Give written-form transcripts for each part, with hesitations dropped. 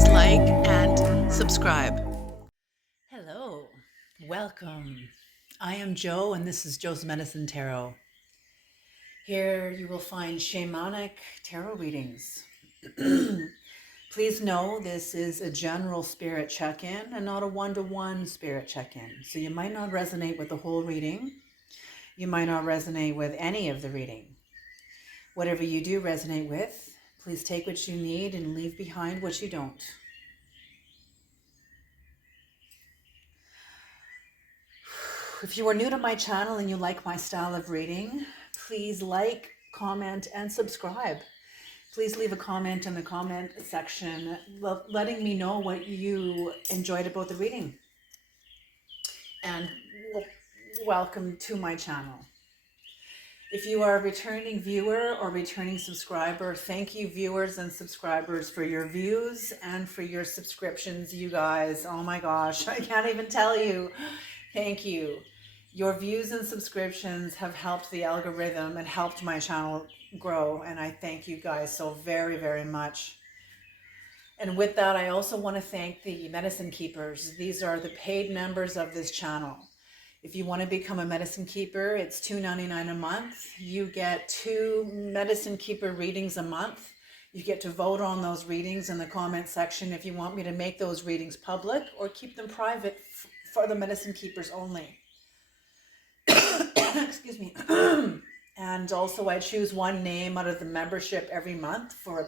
please like and subscribe. Hello, welcome. I am Joe, and this is Joe's Medicine Tarot. Here you will find shamanic tarot readings. Please know this is a general spirit check-in and not a one-to-one spirit check-in. So you might not resonate with the whole reading. You might not resonate with any of the reading. Whatever you do resonate with, please take what you need and leave behind what you don't. If you are new to my channel and you like my style of reading, please like, comment, and subscribe. Please leave a comment in the comment section letting me know what you enjoyed about the reading. And welcome to my channel. If you are a returning viewer or returning subscriber, thank you viewers and subscribers for your views and for your subscriptions, you guys. Oh my gosh, I can't even tell you. Thank you. Your views and subscriptions have helped the algorithm and helped my channel grow, and I thank you guys so very, very much. And with that, I also want to thank the medicine keepers. These are the paid members of this channel. If you want to become a medicine keeper, it's $2.99 a month. You get 2 medicine keeper readings a month. You get to vote on those readings in the comment section if you want me to make those readings public or keep them private for the medicine keepers only. Excuse me. And also I choose one name out of the membership every month for a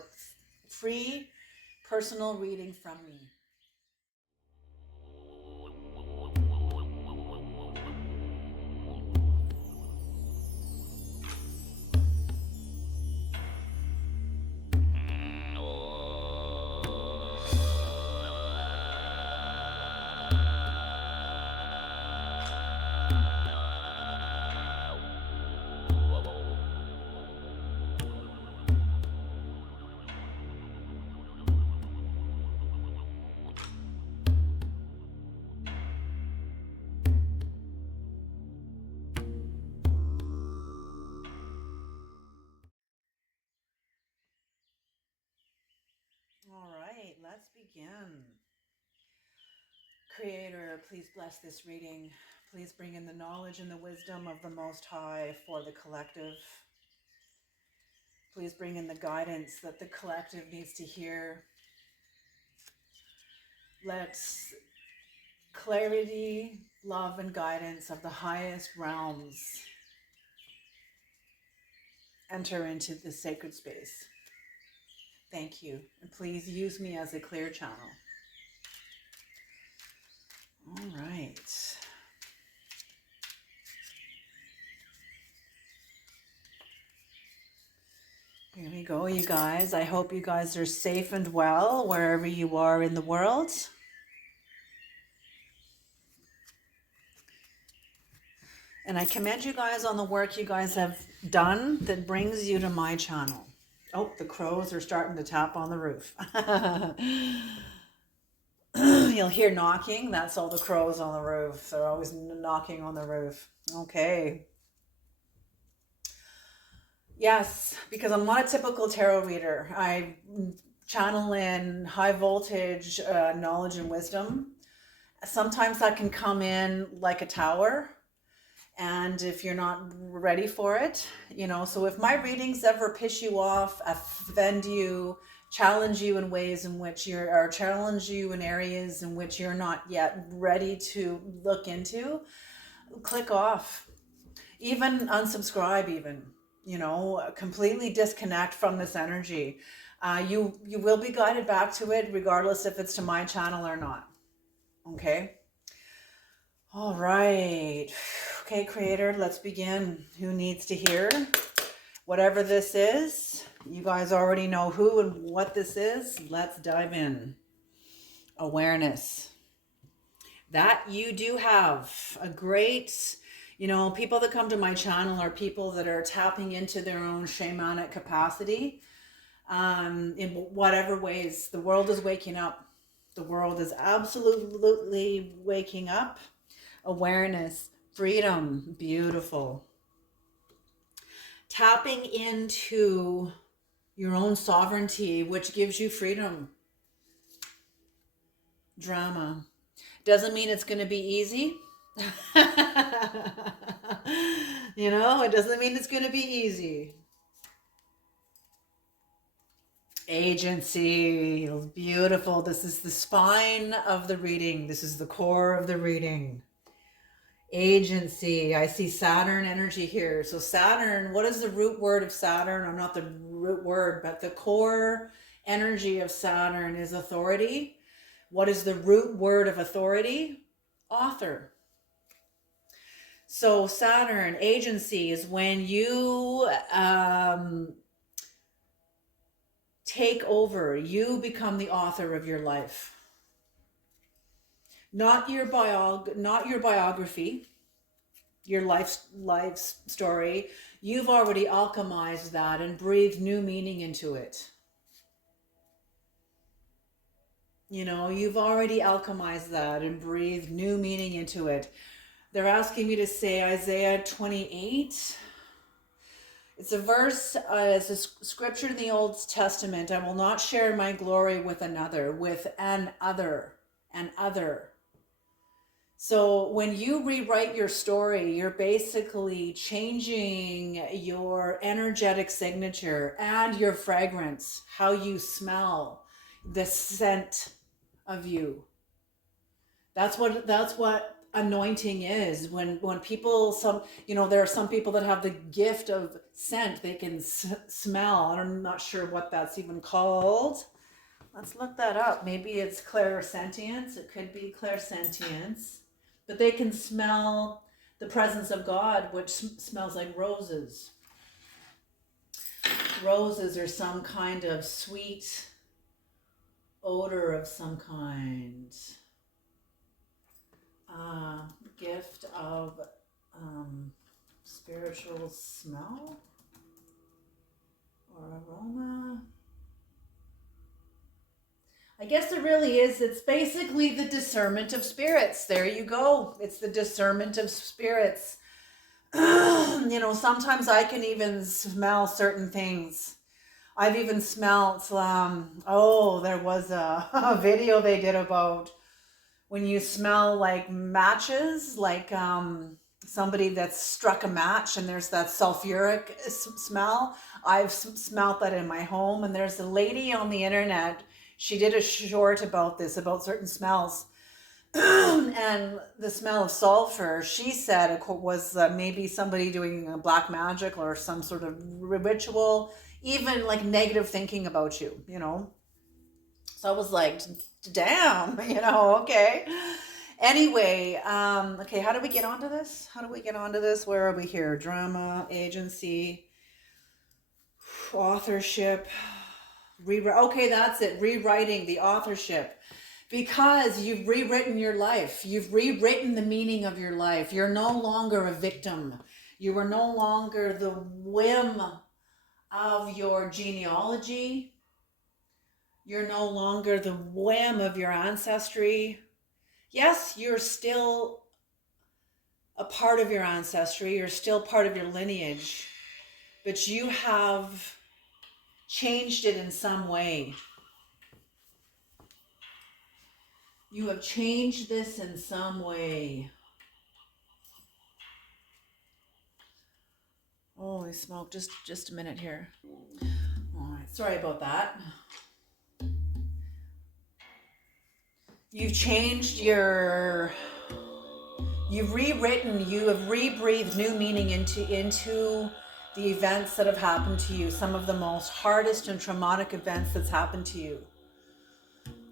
free personal reading from me. All right, let's begin. Creator, please bless this reading. Please bring in the knowledge and the wisdom of the Most High for the collective. Please bring in the guidance that the collective needs to hear. Let clarity, love, and guidance of the highest realms enter into the sacred space. Thank you. And please use me as a clear channel. All right. Here we go, you guys. I hope you guys are safe and well wherever you are in the world. And I commend you guys on the work you guys have done that brings you to my channel. Oh, the crows are starting to tap on the roof. You'll hear knocking. That's all the crows on the roof. They're always knocking on the roof. Okay. Yes, because I'm not a typical tarot reader. I channel in high voltage knowledge and wisdom. Sometimes that can come in like a tower. And if you're not ready for it, so if my readings ever piss you off, offend you, challenge you in ways in which or challenge you in areas in which you're not yet ready to look into, click off, even unsubscribe, completely disconnect from this energy. You will be guided back to it regardless if it's to my channel or not. Okay. All right. Okay, Creator, let's begin. Who needs to hear? Whatever this is, you guys already know who and what this is. Let's dive in. Awareness. That you do have a great, people that come to my channel are people that are tapping into their own shamanic capacity in whatever ways. The world is waking up. The world is absolutely waking up. Awareness, freedom, beautiful. Tapping into your own sovereignty, which gives you freedom. drama. Doesn't mean it's going to be easy. You know, it doesn't mean it's going to be easy. Agency, beautiful. This is the spine of the reading. This is the core of the reading. Agency. I see Saturn energy here. So Saturn, what is the root word of Saturn? Or not the root word, but the core energy of Saturn is authority. What is the root word of authority? Author. So Saturn, agency, is when you take over. You become the author of your life. Not your biography, your life story. You've already alchemized that and breathed new meaning into it. You know, you've already alchemized that and breathed new meaning into it. They're asking me to say Isaiah 28. It's a verse, it's a scripture in the Old Testament. I will not share my glory with another, with an other. So when you rewrite your story, you're basically changing your energetic signature and your fragrance, how you smell, the scent of you. That's what anointing is. When people, there are some people that have the gift of scent. They can smell. I'm not sure what that's even called. Let's look that up. Maybe it's clairsentience. It could be clairsentience. But they can smell the presence of God, which smells like roses. Roses are some kind of sweet odor of some kind. Gift of spiritual smell or aroma. I guess it really is. It's basically the discernment of spirits. There you go. It's the discernment of spirits. Sometimes I can even smell certain things. I've even smelled, there was a video they did about when you smell like matches, like somebody that's struck a match and there's that sulfuric smell. I've smelled that in my home, and there's a lady on the internet. She did a short about this, about certain smells. And the smell of sulfur, she said it was maybe somebody doing black magic or some sort of ritual, even like negative thinking about you, So I was like, damn, okay. Anyway, okay, how do we get onto this? Where are we here? Drama, agency, authorship. Okay, that's it. Rewriting the authorship, because you've rewritten your life. You've rewritten the meaning of your life. You're no longer a victim. You are no longer the whim of your genealogy. You're no longer the whim of your ancestry. Yes, you're still a part of your ancestry. You're still part of your lineage, but you have changed it in some way. You have changed this in some way. Holy smoke, just a minute here. All right, sorry about that. You've changed you've rewritten, you have rebreathed new meaning into the events that have happened to you, some of the most hardest and traumatic events that's happened to you.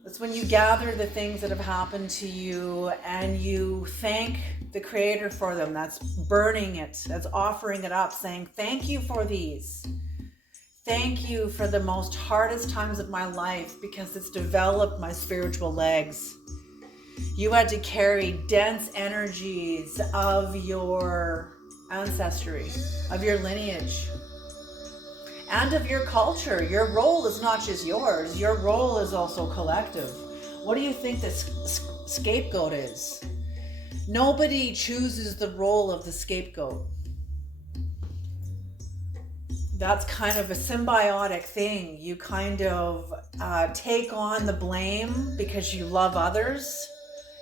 That's when you gather the things that have happened to you and you thank the Creator for them. That's burning it. That's offering it up, saying, thank you for these. Thank you for the most hardest times of my life, because it's developed my spiritual legs. You had to carry dense energies of your ancestry, of your lineage, and of your culture. Your role is not just yours. Your role is also collective. What do you think the scapegoat is? Nobody chooses the role of the scapegoat. that's kind of a symbiotic thing. You kind of take on the blame because you love others,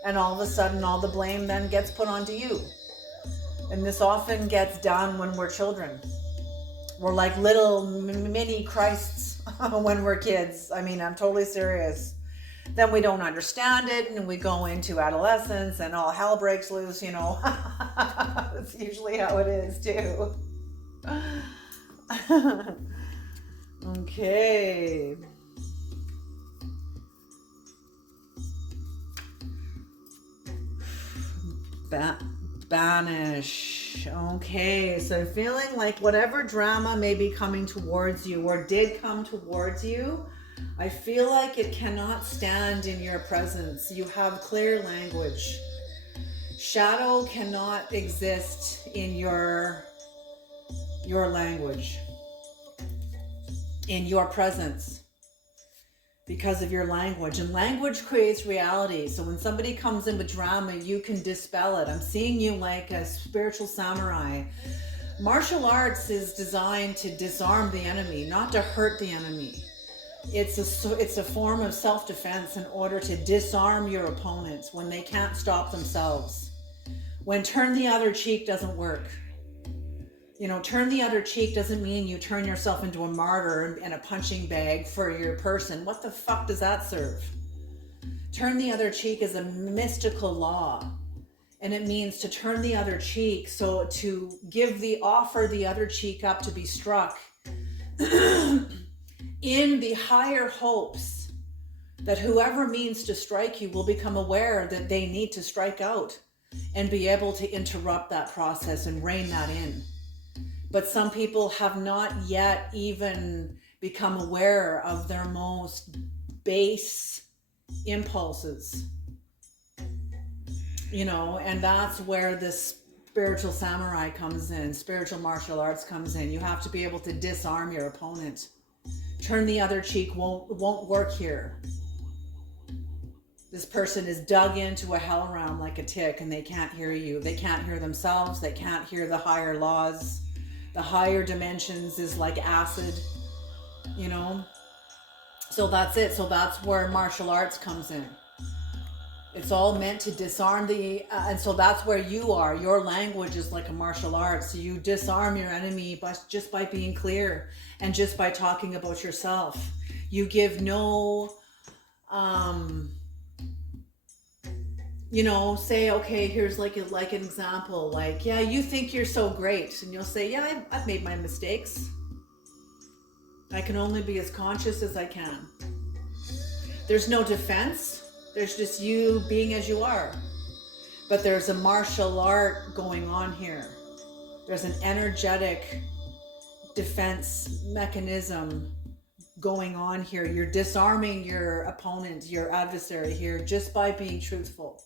and all of a sudden all the blame then gets put onto you. And this often gets done when we're children. We're like little mini Christs when we're kids. I mean, I'm totally serious. Then we don't understand it, and we go into adolescence and all hell breaks loose, you know. That's usually how it is too. Okay. Banish. Okay, so feeling like whatever drama may be coming towards you or did come towards you, I feel like it cannot stand in your presence. You have clear language. Shadow cannot exist in your language, in your presence, because of your language. And language creates reality. So when somebody comes in with drama, you can dispel it. I'm seeing you like a spiritual samurai. Martial arts is designed to disarm the enemy, not to hurt the enemy. It's a form of self-defense in order to disarm your opponents when they can't stop themselves. When turn the other cheek doesn't work. You know, turn the other cheek doesn't mean you turn yourself into a martyr and a punching bag for your person. What the fuck does that serve? Turn the other cheek is a mystical law. And it means to turn the other cheek, so to offer the other cheek up to be struck in the higher hopes that whoever means to strike you will become aware that they need to strike out and be able to interrupt that process and rein that in. But some people have not yet even become aware of their most base impulses, you know, and that's where this spiritual samurai comes in, spiritual martial arts comes in. You have to be able to disarm your opponent. Turn the other cheek won't work here. This person is dug into a hell realm like a tick, and they can't hear you. They can't hear themselves. They can't hear the higher laws. The higher dimensions is like acid, you know. So that's it. So that's where martial arts comes in. It's all meant to disarm and so that's where you are. Your language is like a martial arts. So you disarm your enemy just by being clear and just by talking about yourself. You give no, you know, say, okay, here's like an example, like, yeah, you think you're so great. And you'll say, yeah, I've made my mistakes. I can only be as conscious as I can. There's no defense. There's just you being as you are. But there's a martial art going on here. There's an energetic defense mechanism going on here. You're disarming your opponent, your adversary here, just by being truthful.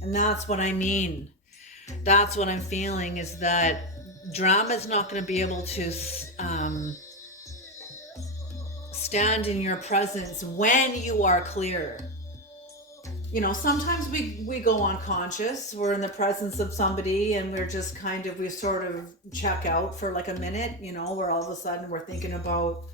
And that's what I mean. That's what I'm feeling, is that drama is not going to be able to stand in your presence when you are clear. You know, sometimes we go unconscious. We're in the presence of somebody and we're just we sort of check out for like a minute, you know, where all of a sudden we're thinking about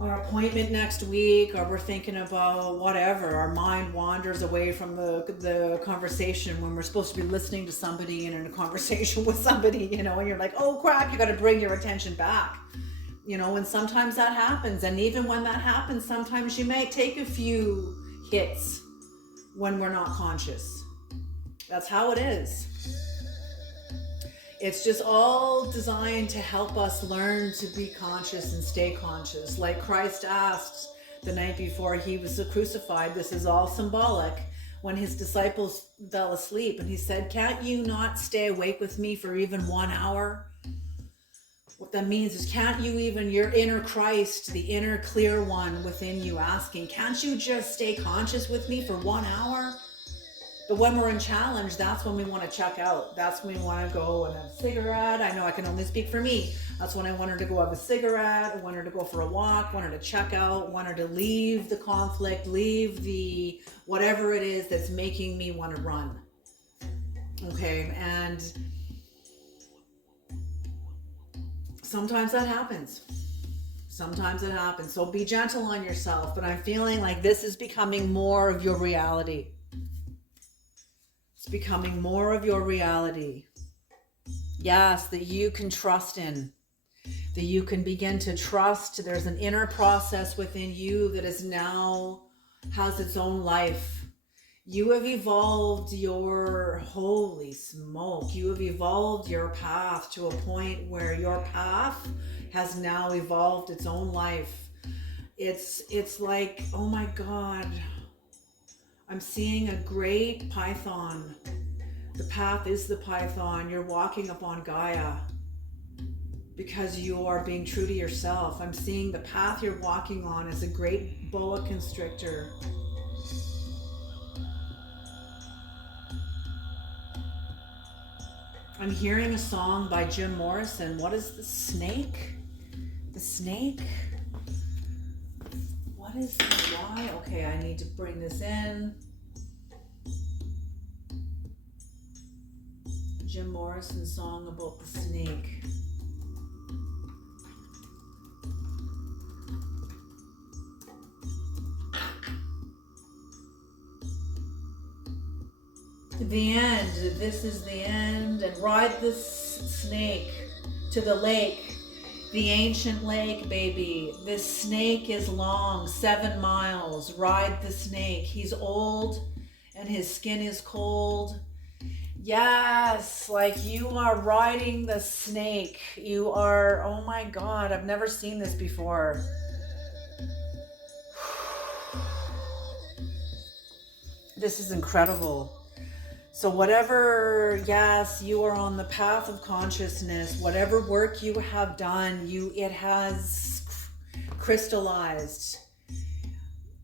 our appointment next week, or we're thinking about whatever. Our mind wanders away from the conversation when we're supposed to be listening to somebody and in a conversation with somebody, you know, and you're like, oh crap, you got to bring your attention back. You know, and sometimes that happens. And even when that happens, sometimes you may take a few hits when we're not conscious. That's how it is. It's just all designed to help us learn to be conscious and stay conscious. Like Christ asked the night before he was crucified, this is all symbolic, when his disciples fell asleep, and he said, can't you not stay awake with me for even 1 hour? What that means is, can't you even, your inner Christ, the inner clear one within you, asking, can't you just stay conscious with me for 1 hour? But when we're in challenge, that's when we want to check out. That's when we want to go and have a cigarette. I know I can only speak for me. That's when I want her to go have a cigarette. I want her to go for a walk. Want her to check out. Want her to leave the conflict, leave the whatever it is that's making me want to run. Okay, and Sometimes that happens. Sometimes it happens. So be gentle on yourself. But I'm feeling like this is becoming more of your reality. It's becoming more of your reality. Yes, that you can trust in. That you can begin to trust. There's an inner process within you that is now has its own life. You have evolved your, holy smoke, you have evolved your path to a point where your path has now evolved its own life. It's like, oh my God, I'm seeing a great python. The path is the python. You're walking upon Gaia because you are being true to yourself. I'm seeing the path you're walking on as a great boa constrictor. I'm hearing a song by Jim Morrison. What is the snake? The snake? What is the why? Okay, I need to bring this in. Jim Morrison song about the snake. The end. This is the end. And ride this snake to the lake. The ancient lake, baby. This snake is long, 7 miles. Ride the snake. He's old and his skin is cold. Yes, like you are riding the snake. You are, oh my God, I've never seen this before. This is incredible. So whatever, yes, you are on the path of consciousness. Whatever work you have done, it has crystallized.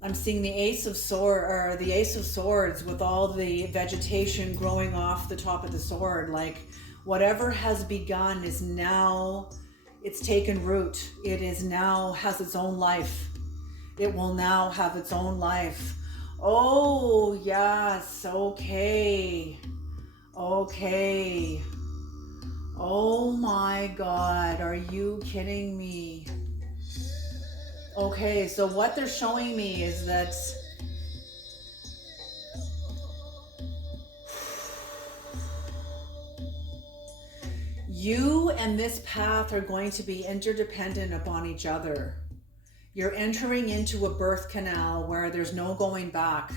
I'm seeing the Ace of Swords with all the vegetation growing off the top of the sword. Like whatever has begun is now, it's taken root. It is now has its own life. It will now have its own life. Oh, yes. Okay. Okay. Oh my God. Are you kidding me? Okay, so what they're showing me is that you and this path are going to be interdependent upon each other. You're entering into a birth canal where there's no going back.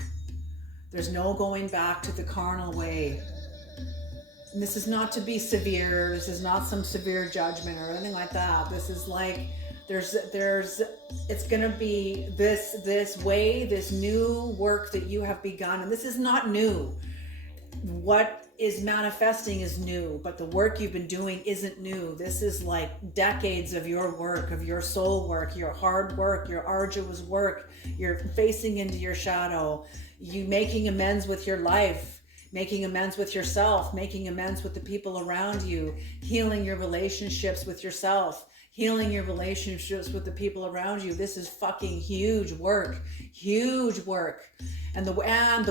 There's no going back to the carnal way. And this is not to be severe. This is not some severe judgment or anything like that. This is like, it's going to be this way, this new work that you have begun. And this is not new. What is manifesting is new, but the work you've been doing isn't new. This is like decades of your work, of your soul work, your hard work, your arduous work. You're facing into your shadow, you making amends with your life, making amends with yourself, making amends with the people around you, healing your relationships with yourself, healing your relationships with the people around you. This is fucking huge work, huge work. And the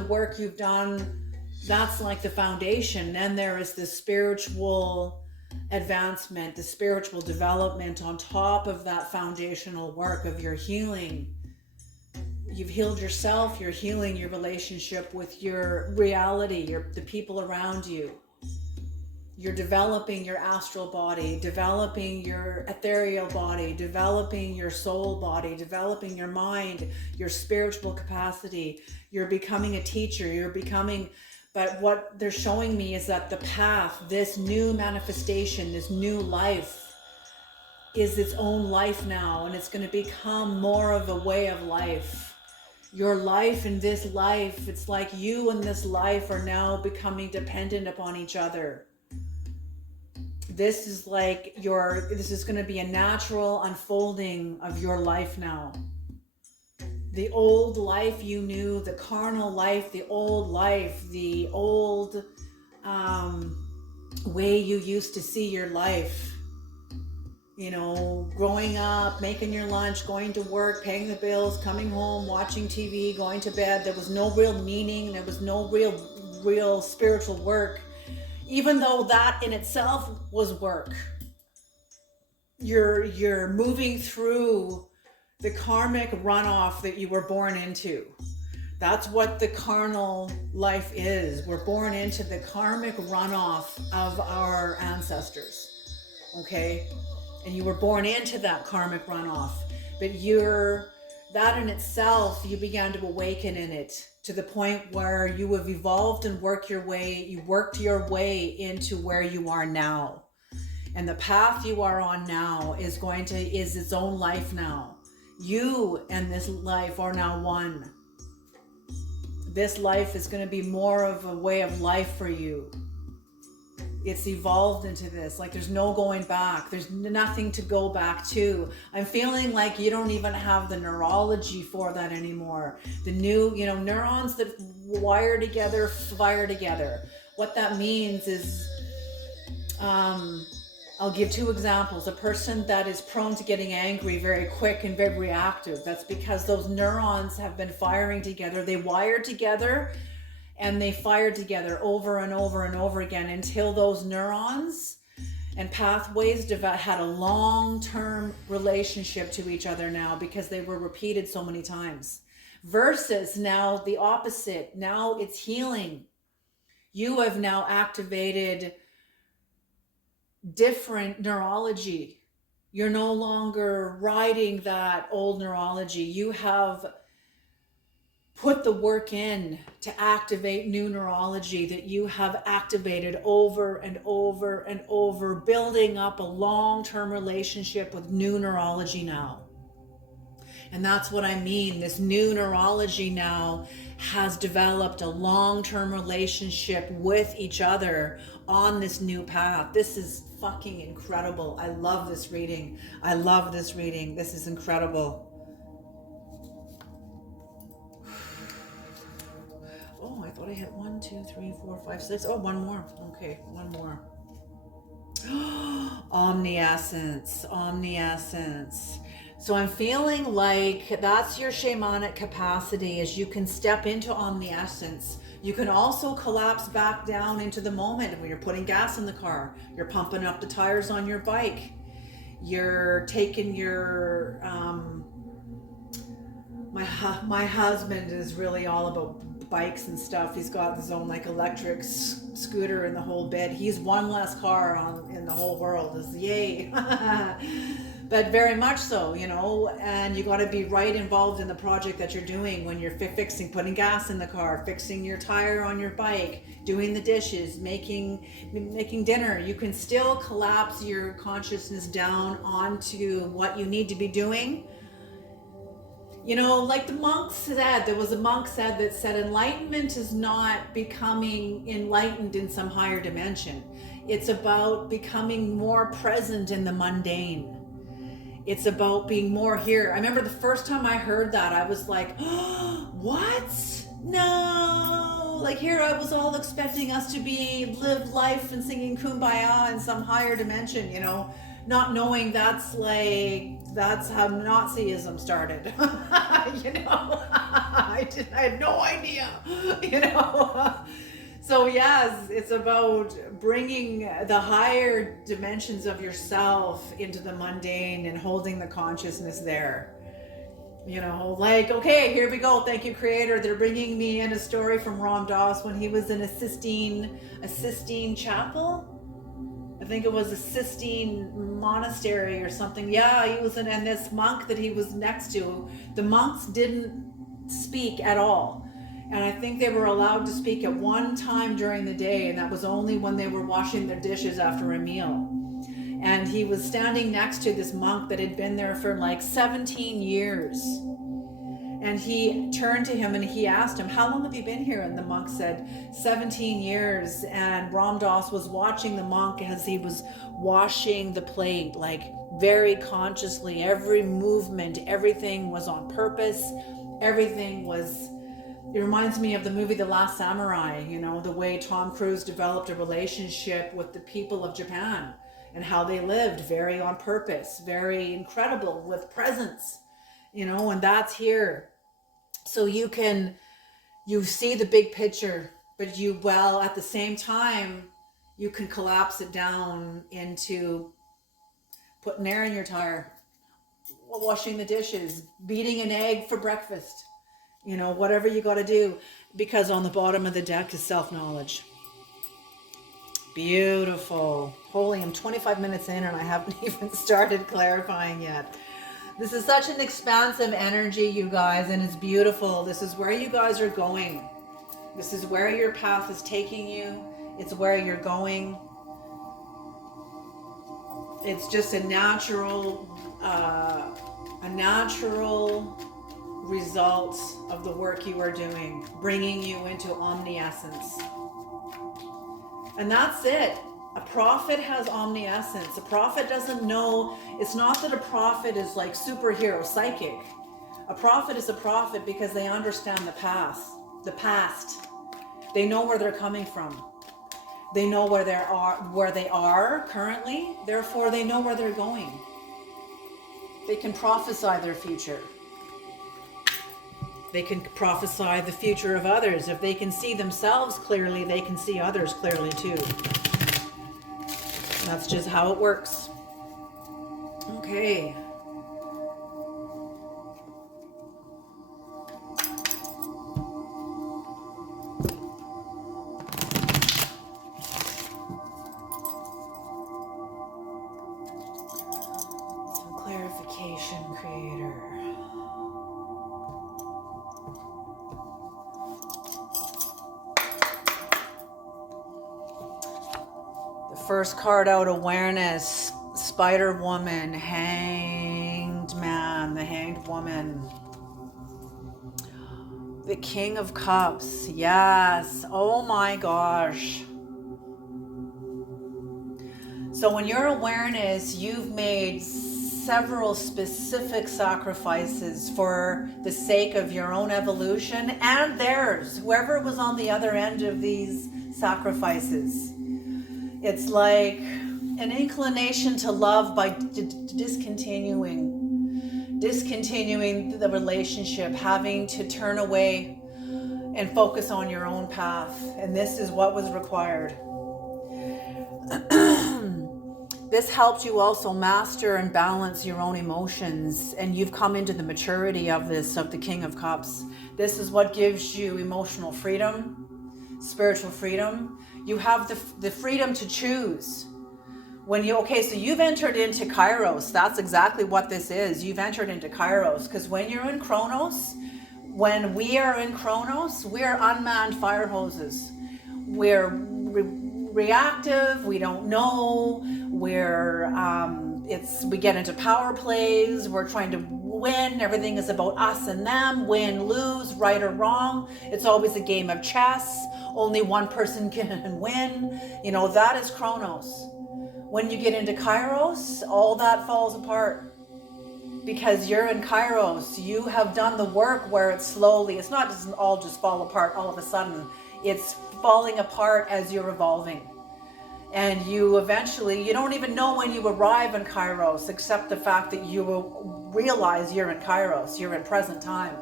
work you've done, that's like the foundation. Then there is the spiritual advancement, the spiritual development on top of that foundational work of your healing. You've healed yourself, you're healing your relationship with your reality, the people around you. You're developing your astral body, developing your ethereal body, developing your soul body, developing your mind, your spiritual capacity. You're becoming a teacher, but what they're showing me is that the path, this new manifestation, this new life, is its own life now, and it's going to become more of a way of life. Your life and this life, it's like you and this life are now becoming dependent upon each other. This is like this is going to be a natural unfolding of your life now. The old life you knew, the carnal life, the old way you used to see your life. You know, growing up, making your lunch, going to work, paying the bills, coming home, watching TV, going to bed. There was no real meaning. There was no real spiritual work, even though that in itself was work. you're moving through the karmic runoff that you were born into. That's what the carnal life is. We're born into the karmic runoff of our ancestors. Okay? And you were born into that karmic runoff. But that in itself, you began to awaken in it to the point where you have evolved and worked your way into where you are now. And the path you are on now is its own life now. You and this life are now one. This life is going to be more of a way of life for you. It's evolved into this. Like there's no going back. There's nothing to go back to. I'm feeling like you don't even have the neurology for that anymore. The new, neurons that wire together, fire together. What that means is, I'll give two examples. A person that is prone to getting angry very quick and very reactive. That's because those neurons have been firing together. They wire together and they fire together over and over and over again until those neurons and pathways had a long-term relationship to each other now because they were repeated so many times. Versus now the opposite. Now it's healing. You have now activated different neurology. You're no longer riding that old neurology. You have put the work in to activate new neurology that you have activated over and over and over, building up a long-term relationship with new neurology now. And that's what I mean. This new neurology now has developed a long-term relationship with each other on this new path. This is fucking incredible. I love this reading. This is incredible. Oh, I thought I had 1, 2, 3, 4, 5, 6. Oh, one more. Okay, one more. Omniscience. So I'm feeling like that's your shamanic capacity, is you can step into omniscience. You can also collapse back down into the moment when you're putting gas in the car, you're pumping up the tires on your bike, you're taking your my husband is really all about bikes and stuff. He's got his own like electric scooter and the whole bit. He's one less car in the whole world. Is yay. But very much so, and you got to be right involved in the project that you're doing when you're putting gas in the car, fixing your tire on your bike, doing the dishes, making dinner. You can still collapse your consciousness down onto what you need to be doing. Like the monk said, there was a monk that said enlightenment is not becoming enlightened in some higher dimension. It's about becoming more present in the mundane. It's about being more here. I remember the first time I heard that, I was like, oh, what? No. Like here I was all expecting us to live life and singing Kumbaya in some higher dimension, not knowing that's how Nazism started. I had no idea, So yes, it's about bringing the higher dimensions of yourself into the mundane and holding the consciousness there. Like, okay, here we go. Thank you, Creator. They're bringing me in a story from Ram Dass when he was in a Sistine chapel. I think it was a Sistine monastery or something. Yeah, he was and this monk that he was next to, the monks didn't speak at all. And I think they were allowed to speak at one time during the day, and that was only when they were washing their dishes after a meal. And he was standing next to this monk that had been there for like 17 years. And he turned to him and he asked him, how long have you been here? And the monk said, 17 years. And Ram Dass was watching the monk as he was washing the plate, like very consciously. Every movement, everything was on purpose. It reminds me of the movie The Last Samurai, the way Tom Cruise developed a relationship with the people of Japan and how they lived very on purpose, very incredible with presence, and that's here. So you see the big picture, but at the same time, you can collapse it down into putting air in your tire, washing the dishes, beating an egg for breakfast, whatever you got to do, because on the bottom of the deck is self-knowledge. Beautiful. Holy, I'm 25 minutes in and I haven't even started clarifying yet. This is such an expansive energy, you guys, and it's beautiful. This is where you guys are going. This is where your path is taking you. It's where you're going. It's just a natural result of the work you are doing, bringing you into omniscience. And that's it. A prophet has omniscience. A prophet doesn't know. It's not that a prophet is like superhero psychic. A prophet is a prophet because they understand the past. They know where they're coming from. They know where they are currently. Therefore, they know where they're going. They can prophesy their future. They can prophesy the future of others. If they can see themselves clearly, they can see others clearly too. That's just how it works. Okay. Some clarification, Creator. First card out, awareness, Spider Woman, Hanged Man, the Hanged Woman. The King of Cups, yes, oh my gosh. So in your awareness, you've made several specific sacrifices for the sake of your own evolution and theirs, whoever was on the other end of these sacrifices. It's like an inclination to love by discontinuing the relationship, having to turn away and focus on your own path. And this is what was required. This helped you also master and balance your own emotions, and you've come into the maturity of the King of Cups. This is what gives you emotional freedom, spiritual freedom. You have the freedom to choose. So you've entered into Kairos. That's exactly what this is. You've entered into Kairos, because when we are in Chronos, we're unmanned fire hoses. We're reactive. We don't know. We get into power plays. We're trying to win. Everything is about us and them. Win, lose, right or wrong. It's always a game of chess. Only one person can win. That is Chronos. When you get into Kairos, all that falls apart. Because you're in Kairos, you have done the work where it's not just all just fall apart all of a sudden. It's falling apart as you're evolving. And you don't even know when you arrive in Kairos, except the fact that you will realize you're in Kairos, you're in present time.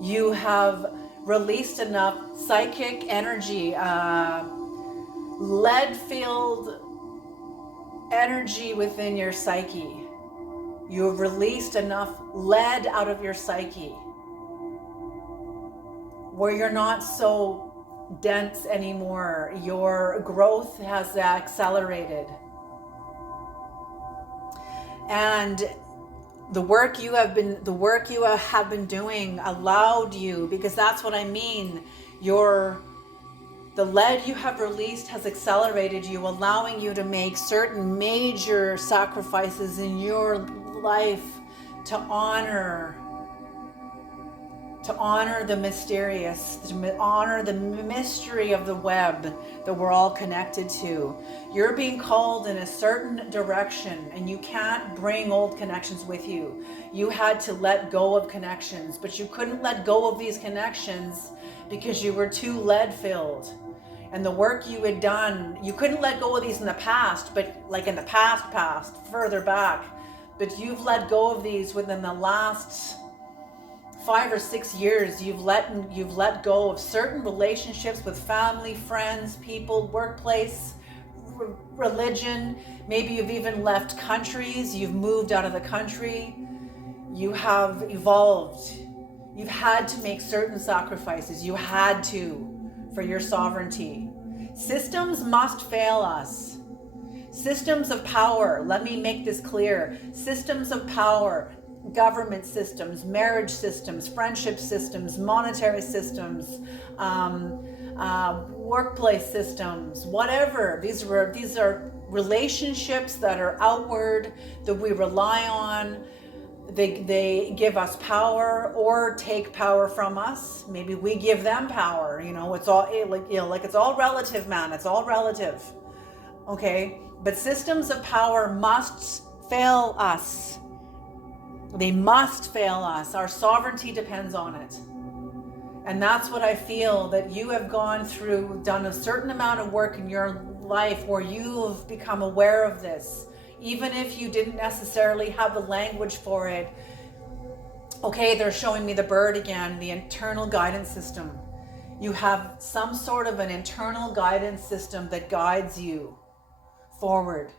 You have released enough psychic energy, lead-filled energy within your psyche. You have released enough lead out of your psyche where you're not so dense anymore. Your growth has accelerated. And the work you have been doing allowed you, because that's what I mean, the lead you have released has accelerated you, allowing you to make certain major sacrifices in your life to honor the mysterious, to honor the mystery of the web that we're all connected to. You're being called in a certain direction, and you can't bring old connections with you. You had to let go of connections, but you couldn't let go of these connections because you were too lead-filled. And the work you had done, you couldn't let go of these in the past, but like in the past, further back. But you've let go of these within the last 5 or 6 years. You've let go of certain relationships with family, friends, people, workplace religion. Maybe you've even left countries. You've moved out of the country. You have evolved. You've had to make certain sacrifices. You had to for your sovereignty. Systems must fail us. Systems of power, let me make this clear. Systems of power, government systems, marriage systems, friendship systems, monetary systems, workplace systems, whatever. These are relationships that are outward, that we rely on. They give us power or take power from us. Maybe we give them power. It's all like it's all relative, man. It's all relative. Okay, but systems of power must fail us. They must fail us. Our sovereignty depends on it. And that's what I feel that you have gone through, done a certain amount of work in your life where you have become aware of this. Even if you didn't necessarily have the language for it. Okay, they're showing me the bird again, the internal guidance system. You have some sort of an internal guidance system that guides you forward,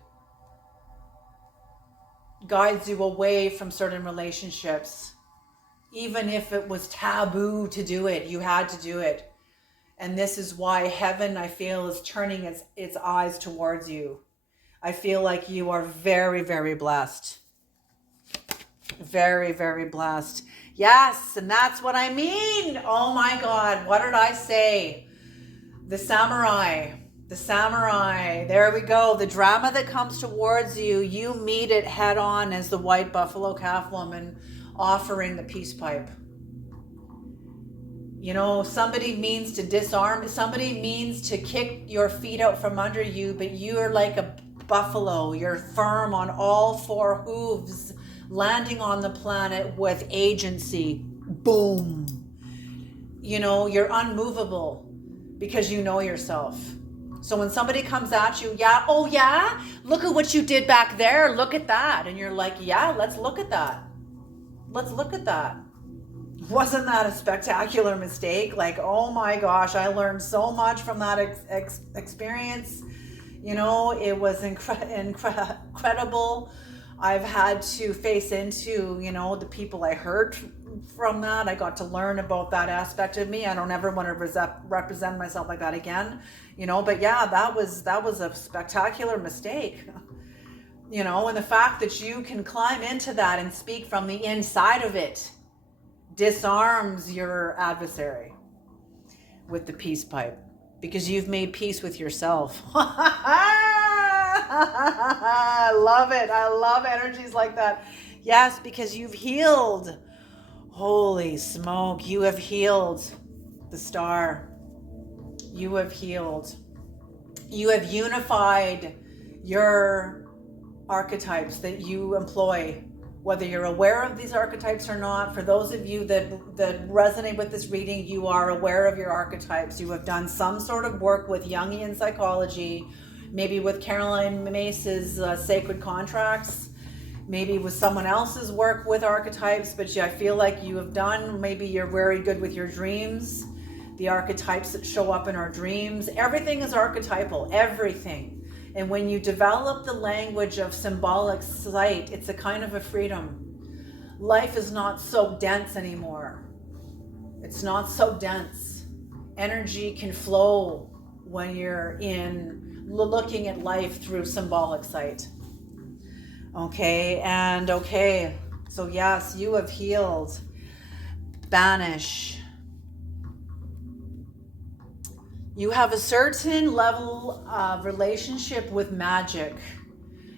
guides you away from certain relationships. Even if it was taboo to do it, you had to do it. And this is why heaven, I feel, is turning its eyes towards you. I feel like you are very, very blessed. Very, very blessed. Yes, and that's what I mean. Oh my God, what did I say? The samurai. The samurai. There we go. The drama that comes towards you, you meet it head on as the white buffalo calf woman offering the peace pipe. Somebody means to disarm. Somebody means to kick your feet out from under you, but you're like a buffalo. You're firm on all four hooves, landing on the planet with agency. Boom. You're unmovable because you know yourself. So when somebody comes at you, oh yeah, look at what you did back there. Look at that. And you're like, yeah, let's look at that. Let's look at that. Wasn't that a spectacular mistake? Like, oh my gosh, I learned so much from that experience. It was incredible. I've had to face into, the people I hurt from that. I got to learn about that aspect of me. I don't ever want to represent myself like that again, but yeah, that was a spectacular mistake. And the fact that you can climb into that and speak from the inside of it disarms your adversary with the peace pipe, because you've made peace with yourself. I love it. I love energies like that. Yes, because you've healed. Holy smoke, you have healed the star. You have healed. You have unified your archetypes that you employ, whether you're aware of these archetypes or not. For those of you that resonate with this reading, you are aware of your archetypes. You have done some sort of work with Jungian psychology, maybe with Caroline Mace's sacred contracts, maybe with someone else's work with archetypes, but I feel like you have done, maybe you're very good with your dreams, the archetypes that show up in our dreams. Everything is archetypal, everything. And when you develop the language of symbolic sight, it's a kind of a freedom. Life is not so dense anymore. It's not so dense. Energy can flow when you're looking at life through symbolic sight. Okay, so yes, you have healed. Banish. You have a certain level of relationship with magic.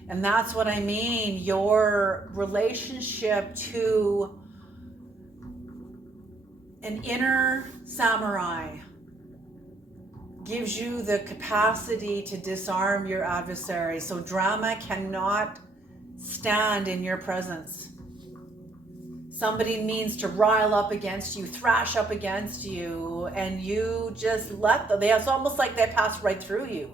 And that's what I mean. Your relationship to an inner samurai gives you the capacity to disarm your adversary. So drama cannot stand in your presence. Somebody means to rile up against you, thrash up against you, and you just let them. It's almost like they pass right through you.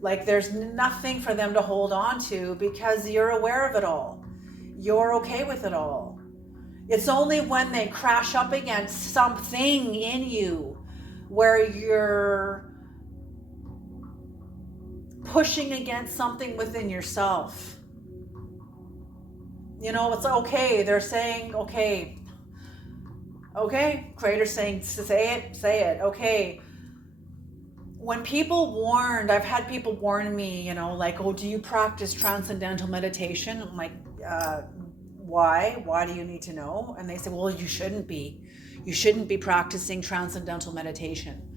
Like there's nothing for them to hold on to because you're aware of it all. You're okay with it all. It's only when they crash up against something in you where you're pushing against something within yourself. You know, it's okay. They're saying, okay, Creator's saying, say it, okay. When people warned, I've had people warn me, you know, like, oh, do you practice transcendental meditation? I'm like, why? Why do you need to know? And they say, well, you shouldn't be. You shouldn't be practicing transcendental meditation.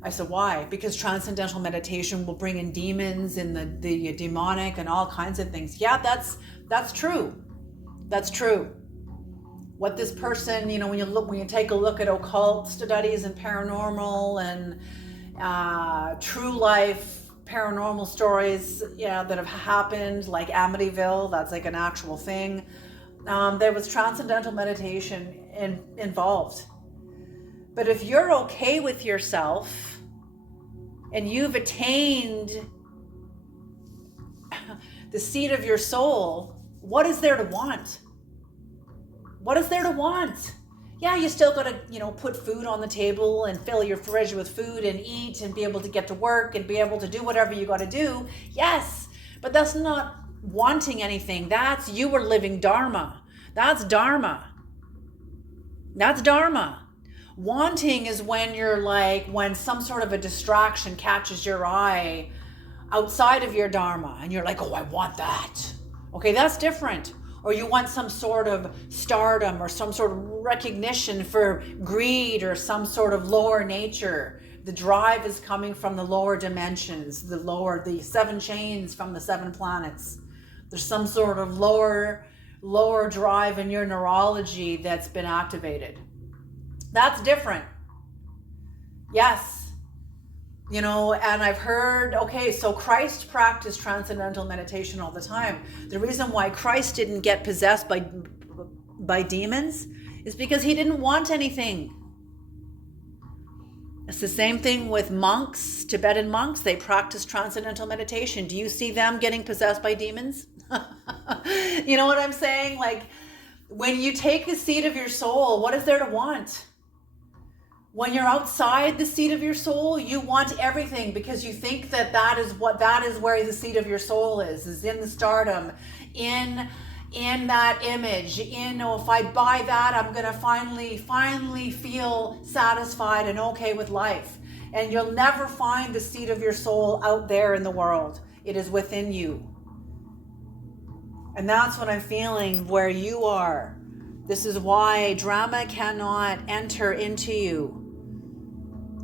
I said, why? Because transcendental meditation will bring in demons and the demonic and all kinds of things. Yeah, that's true. That's true. What this person, you know, when you take a look at occult studies and paranormal and true life paranormal stories, yeah, that have happened, like Amityville, that's like an actual thing. There was transcendental meditation involved. But if you're okay with yourself and you've attained the seat of your soul, what is there to want? What is there to want? Yeah, you still got to, you know, put food on the table and fill your fridge with food and eat and be able to get to work and be able to do whatever you got to do. Yes, but that's not wanting anything. That's you were living Dharma. That's Dharma. That's Dharma. Wanting is when you're like, when some sort of a distraction catches your eye outside of your Dharma and you're like, oh, I want that. Okay, that's different. Or you want some sort of stardom or some sort of recognition for greed or some sort of lower nature. The drive is coming from the lower dimensions, the 7 chains from the 7 planets. There's some sort of lower drive in your neurology that's been activated. That's different. Yes. You know, and I've heard, okay, so Christ practiced transcendental meditation all the time. The reason why Christ didn't get possessed by demons is because he didn't want anything. It's the same thing with monks, Tibetan monks. They practice transcendental meditation. Do you see them getting possessed by demons? You know what I'm saying? Like, when you take the seat of your soul, what is there to want? When you're outside the seat of your soul, you want everything because you think that is where the seat of your soul is in the stardom, in that image, if I buy that, I'm going to finally feel satisfied and okay with life. And you'll never find the seat of your soul out there in the world. It is within you. And that's what I'm feeling where you are. This is why drama cannot enter into you.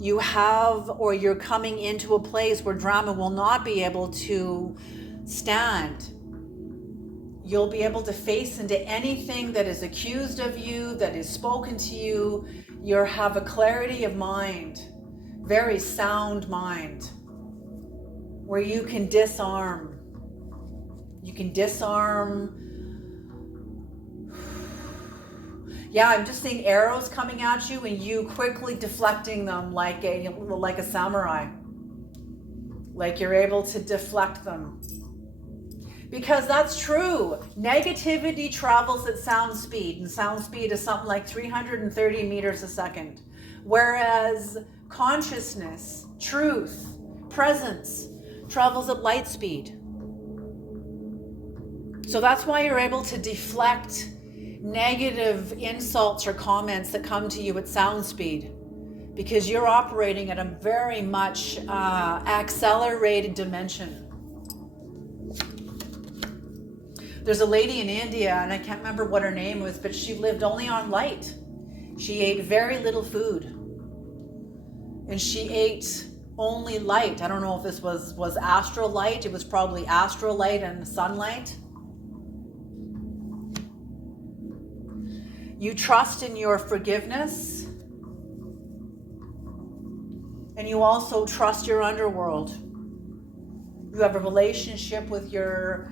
You have, or you're coming into a place where drama will not be able to stand. You'll be able to face into anything that is accused of you, that is spoken to you. You have a clarity of mind, very sound mind, where you can disarm. You can disarm. Yeah, I'm just seeing arrows coming at you and you quickly deflecting them like a samurai. Like you're able to deflect them. Because that's true. Negativity travels at sound speed, and sound speed is something like 330 meters a second. Whereas consciousness, truth, presence travels at light speed. So that's why you're able to deflect negative insults or comments that come to you at sound speed, because you're operating at a very much accelerated dimension. There's a lady in India, and I can't remember what her name was, but she lived only on light. She ate very little food, and she ate only light. I don't know if this was astral light. It was probably astral light and sunlight. You trust in your forgiveness, and you also trust your underworld. You have a relationship with your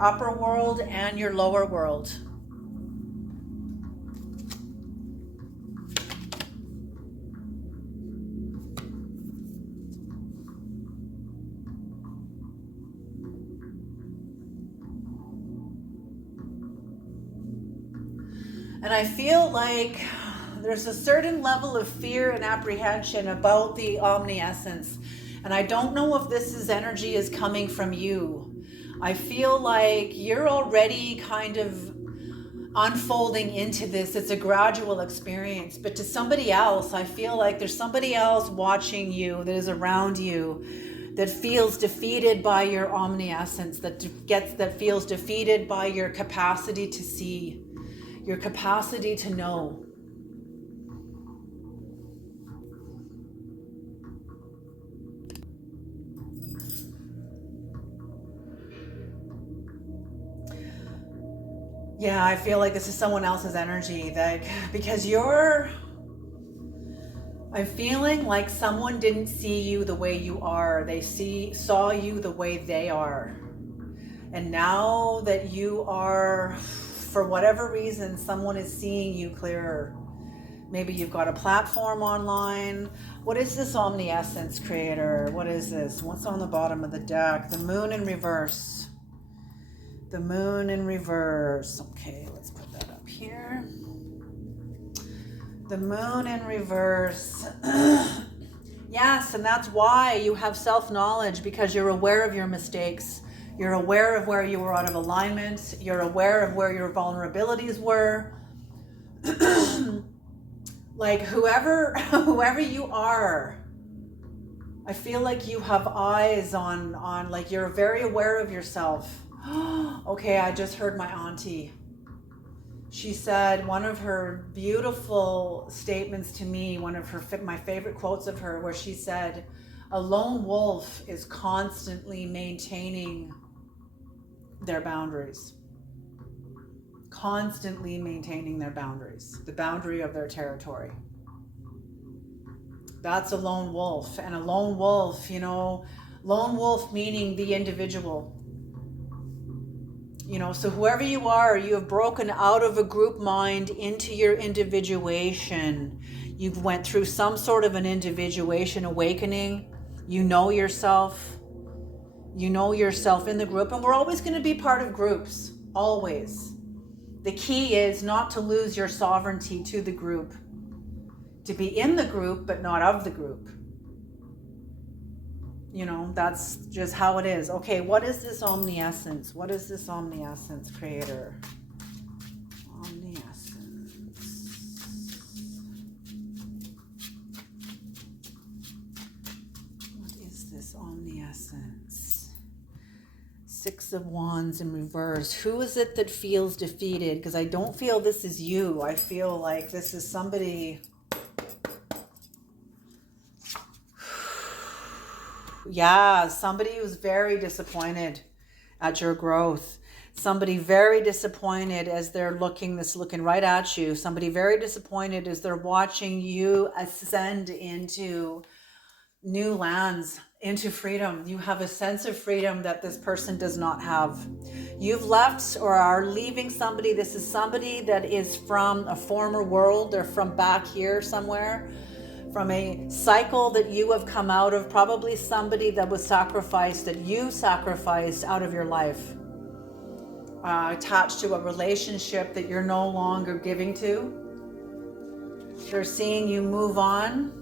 upper world and your lower world. And I feel like there's a certain level of fear and apprehension about the omniscience. And I don't know if this energy is coming from you. I feel like you're already kind of unfolding into this. It's a gradual experience. But to somebody else, I feel like there's somebody else watching you that is around you that feels defeated by your omniscience, that feels defeated by your capacity to see, your capacity to know. Yeah, I feel like this is someone else's energy, because I'm feeling like someone didn't see you the way you are. They saw you the way they are. And now that you are, for whatever reason, someone is seeing you clearer. Maybe you've got a platform online. What is this omniscience, creator? What is this? What's on the bottom of the deck? The moon in reverse. The moon in reverse. Okay, let's put that up here. The moon in reverse. Yes, and that's why you have self-knowledge, because you're aware of your mistakes. You're aware of where you were out of alignment. You're aware of where your vulnerabilities were. Like whoever you are, I feel like you have eyes on like you're very aware of yourself. Okay, I just heard my auntie. She said one of her beautiful statements to me, one of my favorite quotes of her, where she said, a lone wolf is constantly maintaining their boundaries. Constantly maintaining their boundaries, the boundary of their territory. That's a lone wolf. And a lone wolf, lone wolf meaning the individual. So whoever you are, you have broken out of a group mind into your individuation. You've went through some sort of an individuation awakening. You know yourself. You know yourself in the group. And we're always going to be part of groups. Always. The key is not to lose your sovereignty to the group. To be in the group, but not of the group. That's just how it is. Okay, what is this omniscience? What is this omniscience, creator? Omniscience. What is this omniscience? Six of Wands in reverse. Who is it that feels defeated? Because I don't feel this is you. I feel like this is somebody... Yeah, somebody who's very disappointed at your growth. Somebody very disappointed as they're looking right at you. Somebody very disappointed as they're watching you ascend into new lands, into freedom. You have a sense of freedom that this person does not have. You've left or are leaving somebody. This is somebody that is from a former world. They're from back here somewhere. From a cycle that you have come out of, probably somebody that was sacrificed, that you sacrificed out of your life, attached to a relationship that you're no longer giving to. They're seeing you move on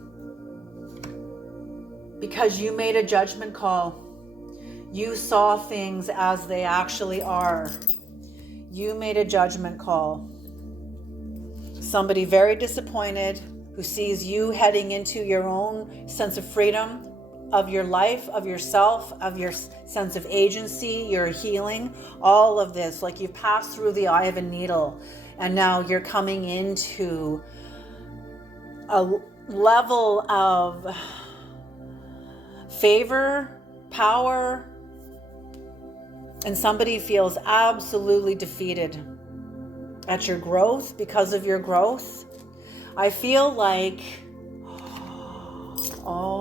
because you made a judgment call. You saw things as they actually are. You made a judgment call. Somebody very disappointed who sees you heading into your own sense of freedom, of your life, of yourself, of your sense of agency, your healing, all of this. Like you've passed through the eye of a needle, and now you're coming into a level of favor, power, and somebody feels absolutely defeated at your growth because of your growth. I feel like,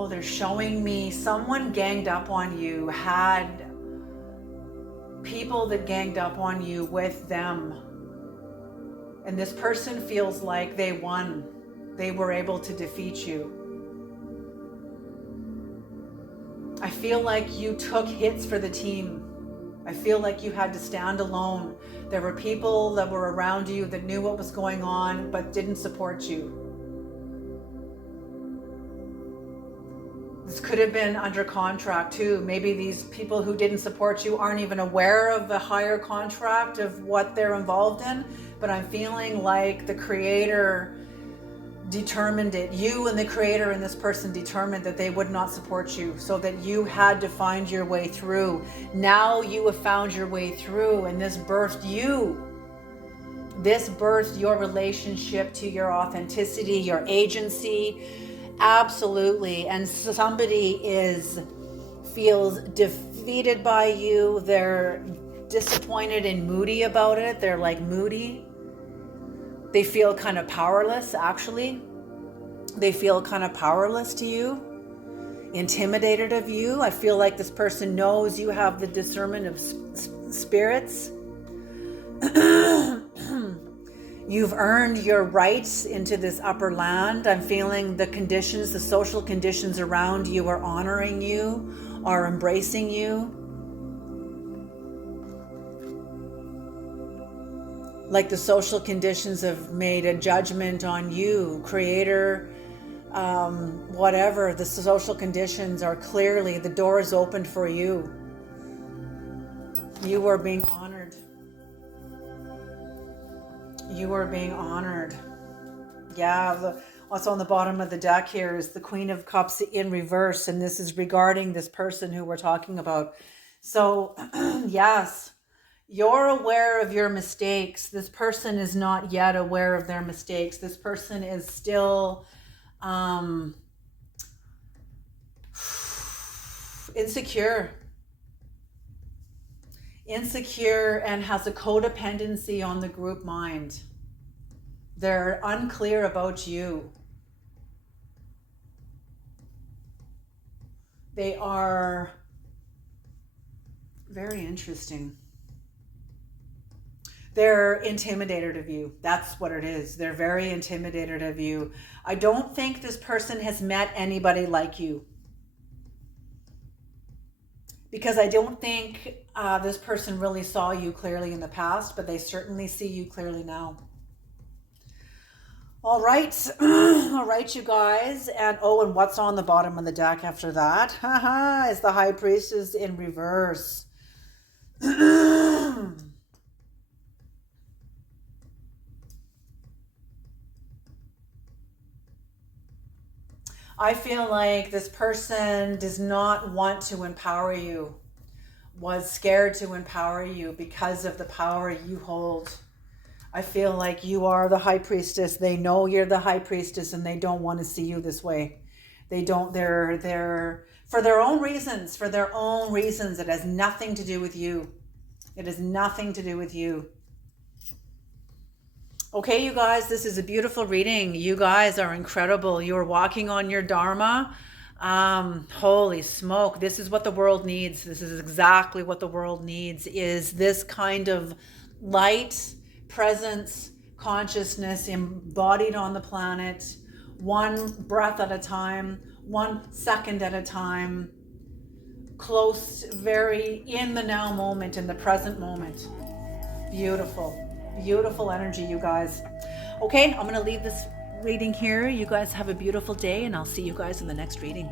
they're showing me someone ganged up on you, had people that ganged up on you with them. And this person feels like they won. They were able to defeat you. I feel like you took hits for the team. I feel like you had to stand alone. There were people that were around you that knew what was going on, but didn't support you. This could have been under contract too. Maybe these people who didn't support you aren't even aware of the higher contract of what they're involved in. But I'm feeling like the creator determined it. You and the creator and this person determined that they would not support you, so that you had to find your way through. Now you have found your way through, and this birthed you. This birthed your relationship to your authenticity, your agency. Absolutely. And somebody feels defeated by you. They're disappointed and moody about it. They're like moody. They feel kind of powerless, actually. They feel kind of powerless to you, intimidated of you. I feel like this person knows you have the discernment of spirits. You've earned your rights into this upper land. I'm feeling the conditions, the social conditions around you are honoring you, are embracing you. Like the social conditions have made a judgment on you, creator, whatever. The social conditions are clearly, the door is opened for you. You are being honored. You are being honored. Yeah, what's on the bottom of the deck here is the Queen of Cups in reverse, and this is regarding this person who we're talking about. So, yes, you're aware of your mistakes. This person is not yet aware of their mistakes. This person is still insecure and has a codependency on the group mind. They're unclear about you. They are very interesting. They're intimidated of you. That's what it is. They're very intimidated of you. I don't think this person has met anybody like you, because I don't think this person really saw you clearly in the past, but they certainly see you clearly now. All right. All right, you guys. And and what's on the bottom of the deck after that? Haha, is the High Priestess in reverse. I feel like this person does not want to empower you, was scared to empower you because of the power you hold. I feel like you are the High Priestess. They know you're the High Priestess, and they don't want to see you this way. They're for their own reasons. It has nothing to do with you. It has nothing to do with you. Okay, you guys, this is a beautiful reading. You guys are incredible. You are walking on your Dharma. Holy smoke. This is what the world needs. This is exactly what the world needs, is this kind of light presence, consciousness embodied on the planet, one breath at a time, 1 second at a time, close, very in the now moment, in the present moment. Beautiful. Beautiful energy, you guys. Okay, I'm going to leave this reading here. You guys have a beautiful day, and I'll see you guys in the next reading.